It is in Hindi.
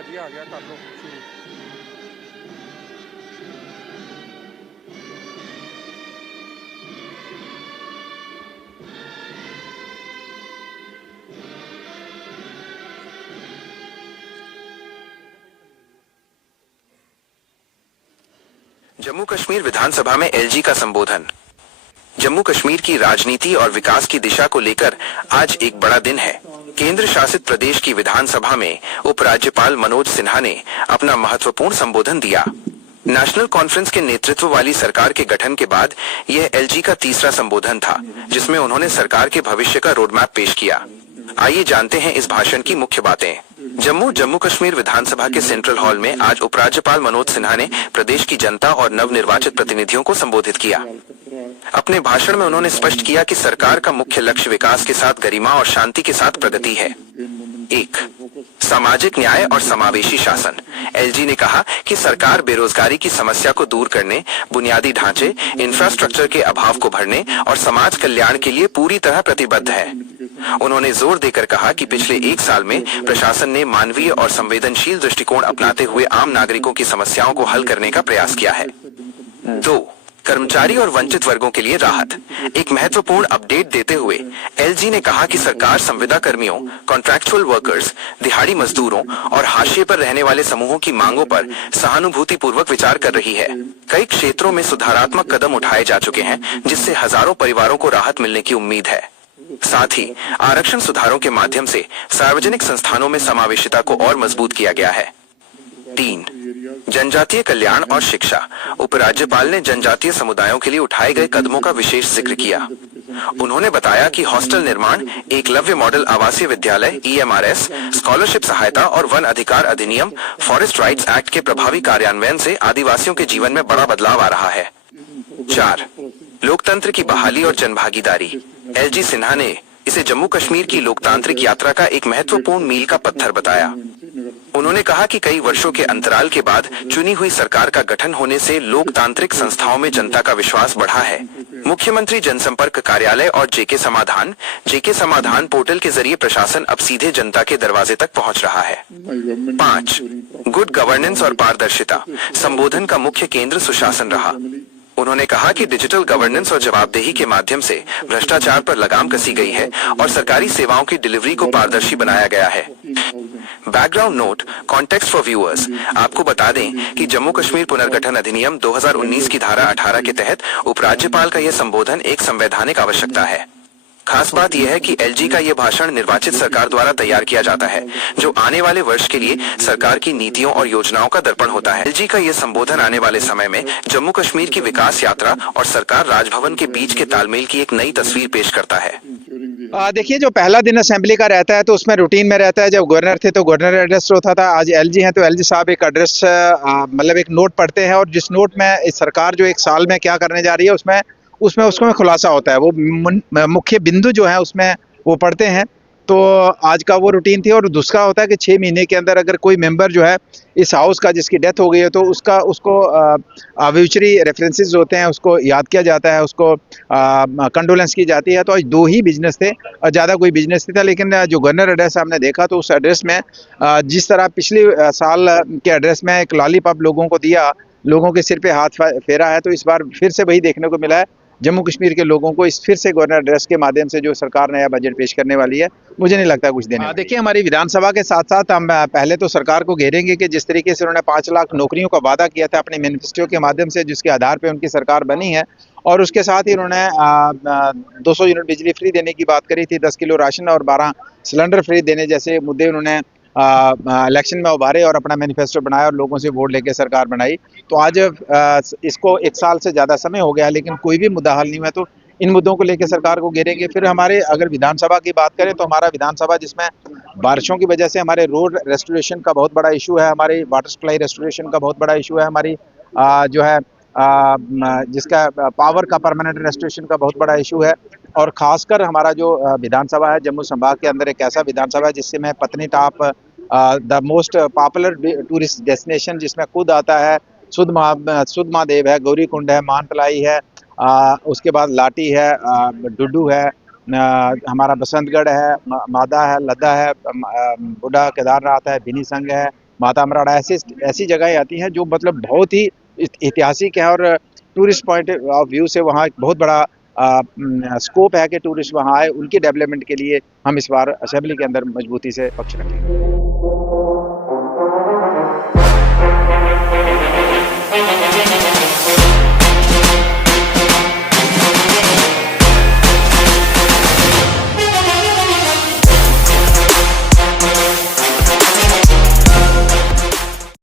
भाजी आ गया, कर लो शुरू। जम्मू कश्मीर विधानसभा में एलजी का संबोधन। जम्मू कश्मीर की राजनीति और विकास की दिशा को लेकर आज एक बड़ा दिन है। केंद्र शासित प्रदेश की विधानसभा में उपराज्यपाल मनोज सिन्हा ने अपना महत्वपूर्ण संबोधन दिया। नेशनल कॉन्फ्रेंस के नेतृत्व वाली सरकार के गठन के बाद यह एलजी का तीसरा संबोधन था, जिसमें उन्होंने सरकार के भविष्य का रोडमैप पेश किया। आइए जानते हैं इस भाषण की मुख्य बातें। जम्मू कश्मीर विधानसभा के सेंट्रल हॉल में आज उपराज्यपाल मनोज सिन्हा ने प्रदेश की जनता और नवनिर्वाचित प्रतिनिधियों को संबोधित किया। अपने भाषण में उन्होंने स्पष्ट किया कि सरकार का मुख्य लक्ष्य विकास के साथ गरिमा और शांति के साथ प्रगति है। 1. सामाजिक न्याय और समावेशी शासन। एलजी ने कहा कि सरकार बेरोजगारी की समस्या को दूर करने, बुनियादी ढांचे, इंफ्रास्ट्रक्चर के अभाव को भरने और समाज कल्याण के लिए पूरी तरह प्रतिबद्ध है। उन्होंने जोर देकर कहा कि पिछले 1 साल में प्रशासन ने मानवीय और संवेदनशील दृष्टिकोण अपनाते हुए आम नागरिकों की समस्याओं को हल करने का प्रयास किया है। 2. कर्मचारी और वंचित वर्गों के लिए राहत। एक महत्वपूर्ण अपडेट देते हुए एलजी ने कहा कि सरकार संविदा कर्मियों, कॉन्ट्रैक्चुअल वर्कर्स, दिहाड़ी मजदूरों और हाशिए पर रहने वाले समूहों की मांगों पर सहानुभूतिपूर्वक विचार कर रही है। कई क्षेत्रों में सुधारात्मक कदम उठाए जा चुके हैं, जिससे हजारों परिवारों को राहत मिलने की उम्मीद है। साथ ही आरक्षण सुधारों के माध्यम से सार्वजनिक संस्थानों में समावेशिता को और मजबूत किया गया है। 3. जनजातीय कल्याण और शिक्षा। उपराज्यपाल ने जनजातीय समुदायों के लिए उठाए गए कदमों का विशेष जिक्र किया। उन्होंने बताया कि हॉस्टल निर्माण, एकलव्य मॉडल आवासीय विद्यालय EMRS, स्कॉलरशिप सहायता और वन अधिकार अधिनियम फॉरेस्ट राइट्स एक्ट के प्रभावी कार्यान्वयन से आदिवासियों के जीवन में बड़ा बदलाव आ रहा है। 4. लोकतंत्र की बहाली और जनभागीदारी। एलजी सिन्हा ने इसे जम्मू कश्मीर की लोकतांत्रिक यात्रा का एक महत्वपूर्ण मील का पत्थर बताया। उन्होंने कहा कि कई वर्षों के अंतराल के बाद चुनी हुई सरकार का गठन होने से लोकतांत्रिक संस्थाओं में जनता का विश्वास बढ़ा है। मुख्यमंत्री जनसंपर्क कार्यालय और जेके समाधान पोर्टल के जरिए प्रशासन अब सीधे जनता के दरवाजे तक पहुंच रहा है। 5. गुड गवर्नेंस और पारदर्शिता। संबोधन का मुख्य केंद्र सुशासन रहा। उन्होंने कहा कि डिजिटल गवर्नेंस और जवाबदेही के माध्यम से भ्रष्टाचार पर लगाम कसी गई है और सरकारी सेवाओं की डिलीवरी को पारदर्शी बनाया गया है। Background note, context for viewers. आपको बता दें कि जम्मू कश्मीर पुनर्गठन अधिनियम 2019 की धारा 18 के तहत उपराज्यपाल का यह संबोधन एक संवैधानिक आवश्यकता है। खास बात यह है कि एलजी का यह भाषण निर्वाचित सरकार द्वारा तैयार किया जाता है, जो आने वाले वर्ष के लिए सरकार की नीतियों और योजनाओं का दर्पण होता है। एलजी का यह संबोधन आने वाले समय में जम्मू कश्मीर की विकास यात्रा और सरकार राजभवन के बीच के तालमेल की एक नई तस्वीर पेश करता है। देखिए, जो पहला दिन असेंबली का रहता है तो उसमें रूटीन में रहता है। जब गवर्नर थे तो गवर्नर एड्रेस होता था। आज एलजी हैं तो एलजी साहब एक एड्रेस मतलब एक नोट पढ़ते हैं, और जिस नोट में इस सरकार जो 1 साल में क्या करने जा रही है उसमें उसमें खुलासा होता है। वो मुख्य बिंदु जो है उसमें वो पढ़ते हैं। तो आज का वो रूटीन थी। और दूसरा होता है कि 6 महीने के अंदर अगर कोई मेंबर जो है इस हाउस का जिसकी डेथ हो गई है तो उसको ऑब्ituary रेफरेंसेस होते हैं, उसको याद किया जाता है, उसको कंडोलेंस की जाती है। तो आज 2 ही बिजनेस थे और ज़्यादा कोई बिजनेस नहीं था। लेकिन जो गवर्नर एड्रेस हमने देखा तो उस एड्रेस में जिस तरह पिछले साल के एड्रेस में एक लॉलीपॉप लोगों को दिया, लोगों के सिर पे हाथ फेरा है, तो इस बार फिर से वही देखने को मिला है। जम्मू कश्मीर के लोगों को इस फिर से गवर्नर एड्रेस के माध्यम से जो सरकार नया बजट पेश करने वाली है, मुझे नहीं लगता कुछ देने। देखिए, हमारी विधानसभा के साथ साथ हम पहले तो सरकार को घेरेंगे कि जिस तरीके से उन्होंने 5 लाख नौकरियों का वादा किया था अपने मैनिफेस्टो के माध्यम से, जिसके आधार पर उनकी सरकार बनी है, और उसके साथ ही उन्होंने 200 यूनिट बिजली फ्री देने की बात करी थी, 10 किलो राशन और 12 सिलेंडर फ्री देने जैसे मुद्दे उन्होंने इलेक्शन में उभारे और अपना मैनिफेस्टो बनाया और लोगों से वोट लेके सरकार बनाई। तो आज इसको 1 साल से ज़्यादा समय हो गया है, लेकिन कोई भी मुद्दा हल नहीं हुआ। तो इन मुद्दों को लेकर सरकार को घेरेंगे। फिर हमारे अगर विधानसभा की बात करें तो हमारा विधानसभा, जिसमें बारिशों की वजह से हमारे रोड रेस्टोरेशन का बहुत बड़ा इशू है, हमारी वाटर सप्लाई रेस्टोरेशन का बहुत बड़ा इशू है, हमारी जो है जिसका पावर का परमानेंट रेस्टोरेशन का बहुत बड़ा इशू है। और ख़ासकर हमारा जो विधानसभा है जम्मू संभाग के अंदर एक ऐसा विधानसभा है जिससे मैं Patnitop the most popular tourist destination, जिसमें खुद आता है सुध महादेव है, गौरी कुंड है, मानतलाई है, उसके बाद लाटी है, डुड्डू है, हमारा बसंतगढ़ है, मादा है, लद्दा है, बुढ़ा केदारनाथ है, भिनी संघ है, माता मराड़ा, ऐसी ऐसी जगहें आती हैं जो मतलब बहुत ही ऐतिहासिक है और टूरिस्ट पॉइंट ऑफ व्यू से वहाँ एक बहुत बड़ा स्कोप है कि टूरिस्ट वहाँ आए। उनकी डेवलपमेंट के लिए हम इस बार असेंबली के अंदर मजबूती से पक्ष रखेंगे।